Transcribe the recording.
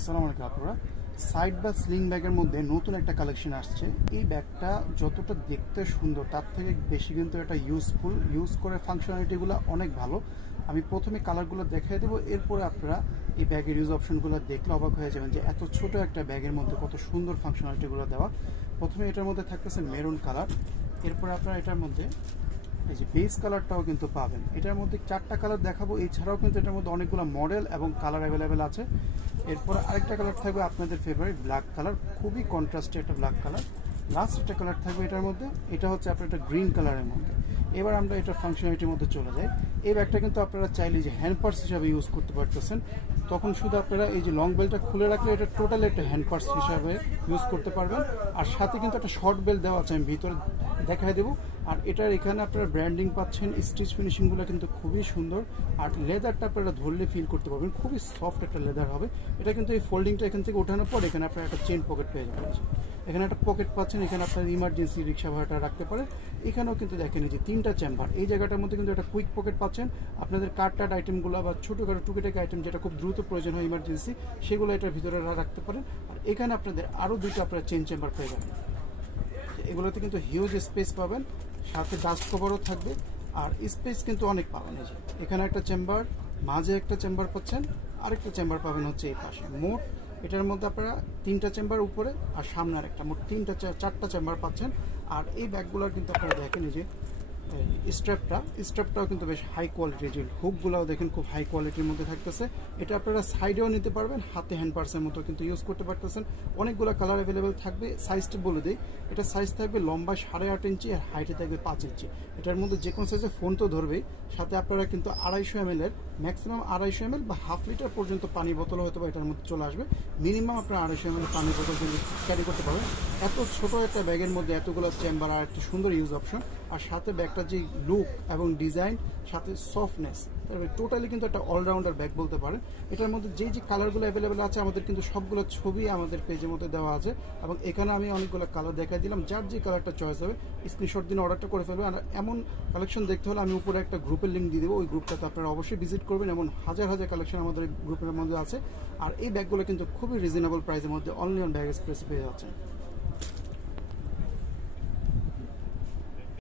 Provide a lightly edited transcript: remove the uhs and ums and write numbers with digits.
আসসালামু আলাইকুম আপনারা। সাইড বা স্লিং ব্যাগের মধ্যে নতুন একটা কালেকশন আসছে। এই ব্যাগটা যতটা দেখতে সুন্দর তার থেকে বেশি কিন্তু এটা ইউজফুল, ইউজ করে ফাংশনালিটিগুলো অনেক ভালো। আমি প্রথমে কালারগুলো দেখাই দেবো, এরপরে আপনারা এই ব্যাগের ইউজ অপশনগুলো দেখলে অবাক হয়ে যাবেন যে এত ছোট একটা ব্যাগের মধ্যে কত সুন্দর ফাংশনালিটিগুলো দেওয়া। প্রথমে এটার মধ্যে থাকতেছে মেরুন কালার, এরপরে আপনারা এটার মধ্যে এই যে বেস কালারটাও কিন্তু পাবেন। এটার মধ্যে 4টা কালার দেখাবো, এছাড়াও কিন্তু এটার মধ্যে অনেকগুলো মডেল এবং কালার অ্যাভেলেবেল আছে। এরপর আরেকটা কালার থাকবে আপনাদের ফেভারিট ব্ল্যাক কালার, খুবই কন্ট্রাস্টে একটা ব্ল্যাক কালার। লাস্ট একটা কালার থাকবে এটার মধ্যে, এটা হচ্ছে আপনার একটা গ্রিন কালারের মধ্যে। এবার আমরা এটার ফাংশনালিটির মধ্যে চলে যাই। এই ব্যাগটা কিন্তু আপনারা চাইলে যে হ্যান্ড পার্স হিসাবে ইউজ করতে পারতেছেন। তখন শুধু আপনারা এই যে লং বেলটা খুলে রাখলে এটা টোটালি একটা হ্যান্ড পার্স হিসাবে ইউজ করতে পারবেন। আর সাথে কিন্তু একটা শর্ট বেল দেওয়া আছে, আমি ভিতরে দেখাই দেবো। আর এটার এখানে আপনারা ব্র্যান্ডিং পাচ্ছেন, স্টিচ ফিনিশিংগুলো কিন্তু খুবই সুন্দর। আর লেদারটা আপনারা ধরলে ফিল করতে পারবেন, খুবই সফট একটা লেদার হবে এটা। কিন্তু এই ফোল্ডিংটা এখান থেকে ওঠানোর পর এখানে আপনারা একটা চেন পকেট পেয়ে যাবেন। এখানে একটা পকেট পাচ্ছেন, এখানে আপনার ইমার্জেন্সি রিক্সা ভাড়াটা রাখতে পারেন। এখানেও কিন্তু দেখেন যে 3টা চেম্বার, এই জায়গাটার মধ্যে কিন্তু একটা কুইক পকেট পাচ্ছেন। আপনাদের কার্ড আইটেমগুলো বা ছোটোখাটো টুকিটাকি আইটেম যেটা খুব দ্রুত প্রয়োজন হয় ইমার্জেন্সি, সেগুলো এটার ভিতরে রাখতে পারেন। আর এখানে আপনাদের আরও 2টা আপনারা চেন চেম্বার পেয়ে যাবেন। এগুলোতে কিন্তু হিউজ স্পেস পাবেন, সাথে ডাস্ট কভারও থাকবে। আর স্পেস কিন্তু অনেক পাবেন। এই যে এখানে একটা চেম্বার, মাঝে একটা চেম্বার পাচ্ছেন, আরেকটা চেম্বার পাবেন হচ্ছে এই পাশে। মোট এটার মধ্যে আপনারা 3টা চেম্বার উপরে আর সামনে আরেকটা, মোট 4টা চেম্বার পাচ্ছেন। আর এই ব্যাগগুলোর কিন্তু আপনারা দেখেন এই যে স্ট্র্যাপটাও কিন্তু বেশ হাই কোয়ালিটির, যে হুকগুলোও দেখেন খুব হাই কোয়ালিটির মধ্যে থাকতেছে। এটা আপনারা সাইডেও নিতে পারবেন, হাতে হ্যান্ড পার্সের মতো কিন্তু ইউজ করতে পারতেছেন। অনেকগুলো কালার অ্যাভেলেবেল থাকবে। সাইজটা বলে দিই, এটা সাইজ থাকবে লম্বা 8.5 ইঞ্চি আর হাইটে থাকবে 5 ইঞ্চি। এটার মধ্যে যে কোনো সাইজে ফোন তো ধরবেই, সাথে আপনারা কিন্তু 250 ml এর ম্যাক্সিমাম 250 ml বা হাফ লিটার পর্যন্ত পানি বোতল হয়তো বা এটার মধ্যে চলে আসবে। মিনিমাম আপনারা 250 ml পানি বোতল কিন্তু ক্যারি করতে পারবেন। এত ছোট একটা ব্যাগের মধ্যে এতগুলো চেম্বার আর একটা সুন্দর ইউজ অপশন, আর সাথে ব্যাগটার যে লুক এবং ডিজাইন, সাথে সফটনেস, টোটালি কিন্তু একটা অলরাউন্ডার ব্যাগ বলতে পারেন। এটার মধ্যে যে কালারগুলো অ্যাভেলেবেল আছে আমাদের কিন্তু সবগুলো ছবি আমাদের পেজের মধ্যে দেওয়া আছে। এবং এখানে আমি অনেকগুলো কালার দেখাই দিলাম, যার যে কালারটা চয়েস হবে স্ক্রিনশট দিন অর্ডারটা করে ফেলবেন। আর এমন কালেকশন দেখতে হলে আমি উপরে একটা গ্রুপের লিঙ্ক দিয়ে দেবো, ওই গ্রুপটাতে আপনারা অবশ্যই ভিজিট করবেন। এমন হাজার হাজার কালেকশন আমাদের গ্রুপের মধ্যে আছে। আর এই ব্যাগগুলো কিন্তু খুবই রিজনেবল প্রাইসের মধ্যে অনলি অন ব্যাগ এক্সপ্রেস পেয়ে যাচ্ছেন।